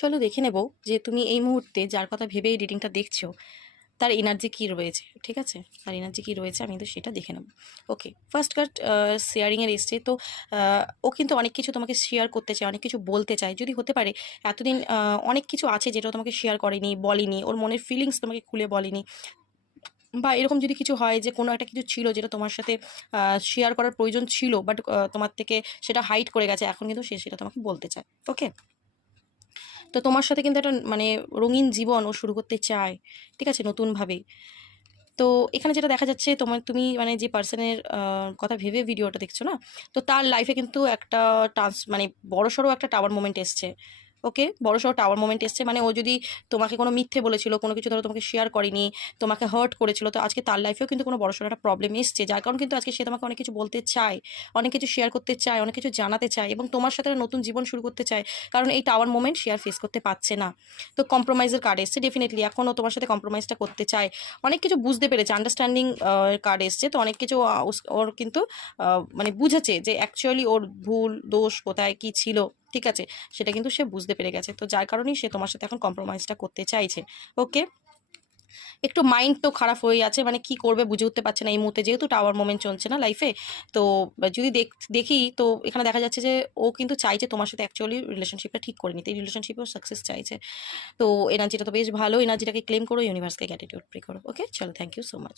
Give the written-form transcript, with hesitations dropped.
চলো দেখে নেব যে তুমি এই মুহূর্তে যার কথা ভেবে এই রিডিংটা দেখছো তার এনার্জি কী রয়েছে, ঠিক আছে? তার এনার্জি কী রয়েছে আমি কিন্তু সেটা দেখে নেব। ওকে, ফার্স্ট কার্ড শেয়ারিংয়ের এসছে। তো ও কিন্তু অনেক কিছু তোমাকে শেয়ার করতে চায়, অনেক কিছু বলতে চায়। যদি হতে পারে এতদিন অনেক কিছু আছে যেটা ও তোমাকে শেয়ার করেনি, বলেনি, ওর মনের ফিলিংস তোমাকে খুলে বলেনি, বা এরকম যদি কিছু হয় যে কোনো একটা কিছু ছিল যেটা তোমার সাথে শেয়ার করার প্রয়োজন ছিল, বাট তোমার থেকে সেটা হাইড করে গেছে, এখন কিন্তু সে সেটা তোমাকে বলতে চায়। ওকে, তো তোমার সাথে কিন্তু একটা মানে রঙিন জীবন ও শুরু করতে চায়, ঠিক আছে, নতুনভাবে। তো এখানে যেটা দেখা যাচ্ছে তুমি মানে যে পার্সনের কথা ভেবে ভিডিওটা দেখছো না, তো তার লাইফে কিন্তু একটা মানে বড়সড় একটা টাওয়ার মোমেন্ট এসছে। ওকে, বড়সড় টাওয়ার মোমেন্ট এসছে, মানে ও যদি তোমাকে কোনো মিথ্যে বলেছিল, কোনো কিছু ধরো তোমাকে শেয়ার করেনি, তোমাকে হার্ট করেছিল, তো আজকে তার লাইফেও কিন্তু কোনো বড়সড় একটা প্রবলেম এসছে, যার কারণ কিন্তু আজকে সে তোমাকে অনেক কিছু বলতে চায়, অনেক কিছু শেয়ার করতে চায়, অনেক কিছু জানাতে চায়, এবং তোমার সাথে একটা নতুন জীবন শুরু করতে চায়, কারণ এই টাওয়ার মোমেন্ট সে আর ফেস করতে পারছে না। তো কম্প্রোমাইজের কার্ড এসছে, ডেফিনেটলি এখনও তোমার সাথে কম্প্রোমাইজটা করতে চায়, অনেক কিছু বুঝতে পেরেছে, আন্ডারস্ট্যান্ডিং কার্ড এসছে। তো অনেক কিছু ওর কিন্তু মানে বুঝেছে যে অ্যাকচুয়ালি ওর ভুল দোষ কোথায় কি ছিল, ঠিক আছে, সেটা কিন্তু সে বুঝতে পেরে গেছে। তো যার কারণেই সে তোমার সাথে এখন কম্প্রোমাইজটা করতে চাইছে। ওকে, একটু মাইন্ড তো খারাপ হয়ে আছে, মানে কি করবে বুঝে উঠতে পারছে না এই মুহূর্তে, যেহেতু টাওয়ার মোমেন্ট চলছে না লাইফে। তো যদি দেখি তো এখানে দেখা যাচ্ছে যে ও কিন্তু চাইছে তোমার সাথে অ্যাকচুয়ালি রিলেশনশিপটা ঠিক করে নিতে, এই রিলেশনশিপেও সাকসেস চাইছে। তো এনার্জিটা তো বেশ ভালো, এনার্জিটাকে ক্লেম করো, ইউনিভার্সকে গ্র্যাটিটিউড প্রে করো। ওকে, চলো, থ্যাংক ইউ সো মাচ।